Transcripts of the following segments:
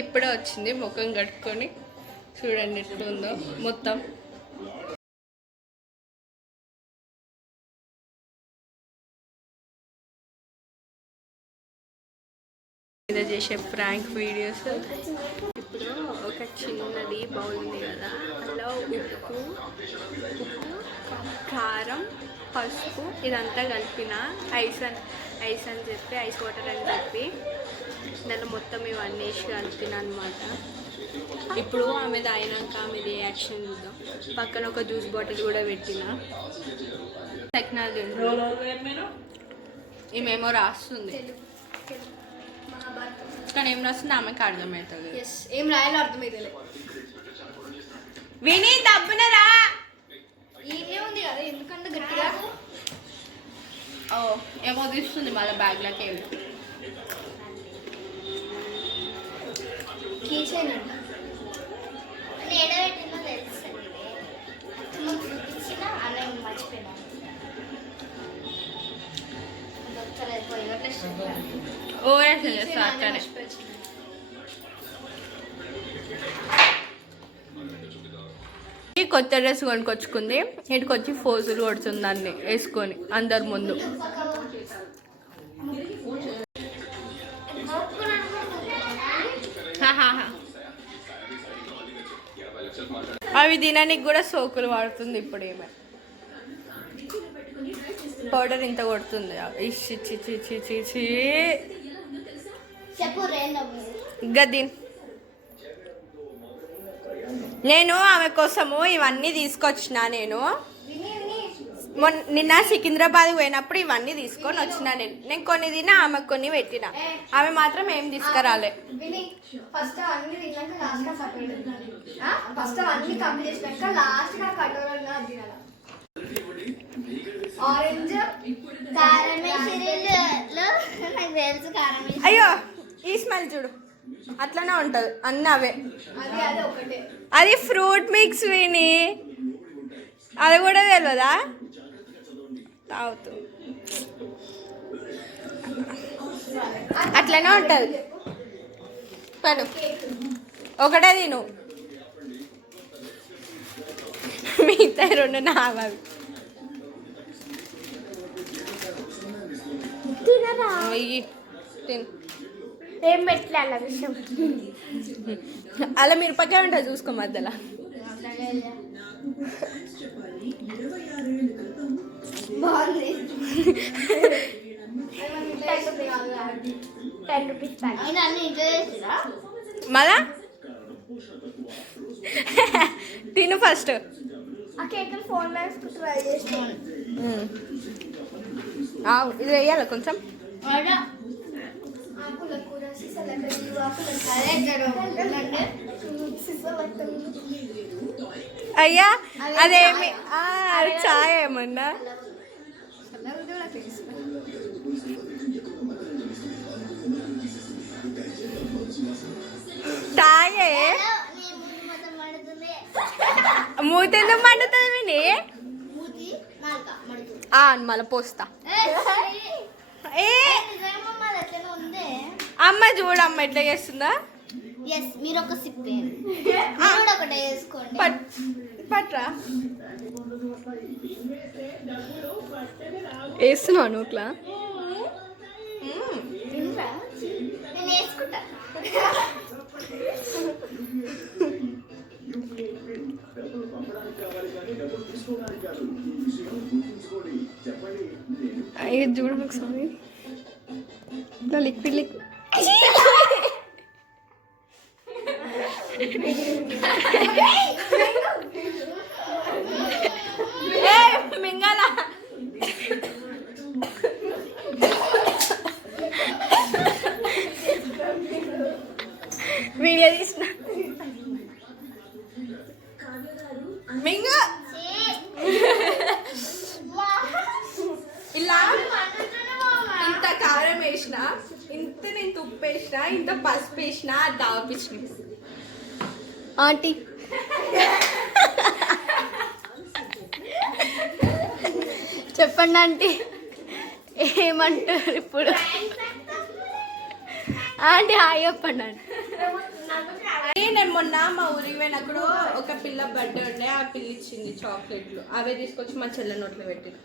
ఇప్పుడే వచ్చింది, ముఖం కట్టుకొని చూడండి ఎట్లుందో మొత్తం. మీద చేసే ప్రాంక్ వీడియోస్. ఇప్పుడు ఒక చిన్నది బౌల్ ఉంది కదా, అందులో ఉప్పు కారం పసుపు ఇదంతా కలిపిన ఐస్ అని చెప్పి ఐస్ వాటర్ అని చెప్పి దాంట్లో మొత్తం ఇవన్నీ వేసి కలిపిన అనమాట. ఇప్పుడు ఆమెది అయినాక ఆమె రియాక్షన్ చూద్దాం. పక్కన ఒక జ్యూస్ బాటిల్ కూడా పెట్టిన. టెక్నాలజీ ఈమెమో రాస్తుంది, కానీ ఏం రాస్తుంది ఆమెకి అర్థమవుతుంది. ఏం రాయాలో అర్థమవుతుంది. విని దబ్బునరా ఏమే ఉంది కదా, ఎందుకంటే గట్టిగా ఓ ఏమో తీస్తుంది మళ్ళీ బ్యాగ్లోకి వెళ్ళి. కీచేనంట కొత్త డ్రెస్ కొనుక్కొచ్చుకుంది, ఇటుకు వచ్చి ఫోజులు కొడుతుంది అన్ని వేసుకొని అందరి ముందు. అవి తినడానికి కూడా సోకులు వాడుతుంది. ఇప్పుడు ఏమే పౌడర్ ఇంత కొడుతుంది. గది నేను ఆమె కోసము ఇవన్నీ తీసుకొచ్చిన. నేను నిన్న సికింద్రాబాద్ పోయినప్పుడు ఇవన్నీ తీసుకొని వచ్చిన. నేను కొన్ని తిన్నా, ఆమెకు కొన్ని పెట్టిన. ఆమె మాత్రం ఏం తీసుకురాలే. అయ్యో ఈ స్మెల్ చూడు, అట్లనే ఉంటది అన్నీ అవే. అది ఫ్రూట్ మిక్స్ విని, అది కూడా తెలియదా? తాగుతూ అట్లనే ఉంటుంది. పను ఒకటే తిను, మిగతా రెండు నావి. తిను. ఏం పెట్టలే విషయం. అలా మిరపకాయ ఉంటుంది చూసుకో మధ్యలో. మళ్ళా తిను ఫస్ట్. ఇది వేయాలి కొంచెం. అయ్యా అదేమి చాయ్ ఏమన్నా తాగే మూతెందుకు మండుతుంది విని. మళ్ళీ పోస్తా. అమ్మ చూడమ్మ ఎట్లా చేస్తుందా. మీరు ఒక సిప్ పట్రా వేస్తున్నావు నోట్లా. నేను వేసుకుంటా. ఇది చూడ ఒకసారి లిక్విడ్ లిక్విడ్ మింగల. వీడియో తీసిన మింగ ఇలా. ఇంత కారం వేసిన, ఇంత నేను ఉప్పు వేసిన, ఇంత పసుపు వేసిన, దాపిచ్చిన. ఆంటీ చెప్పండి ఆంటీ ఏమంటారు ఇప్పుడు? ఆంటీ హాయ్ చెప్పండి. మొన్న మా ఊరికి పోయినప్పుడు ఒక పిల్ల బర్త్డే ఉండే, ఆ పిల్ల ఇచ్చింది చాక్లెట్లు. అవే తీసుకొచ్చి మా చెల్లె నోట్లో పెట్టిన.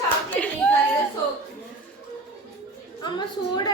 చాక్లెట్ అమ్మ చూడ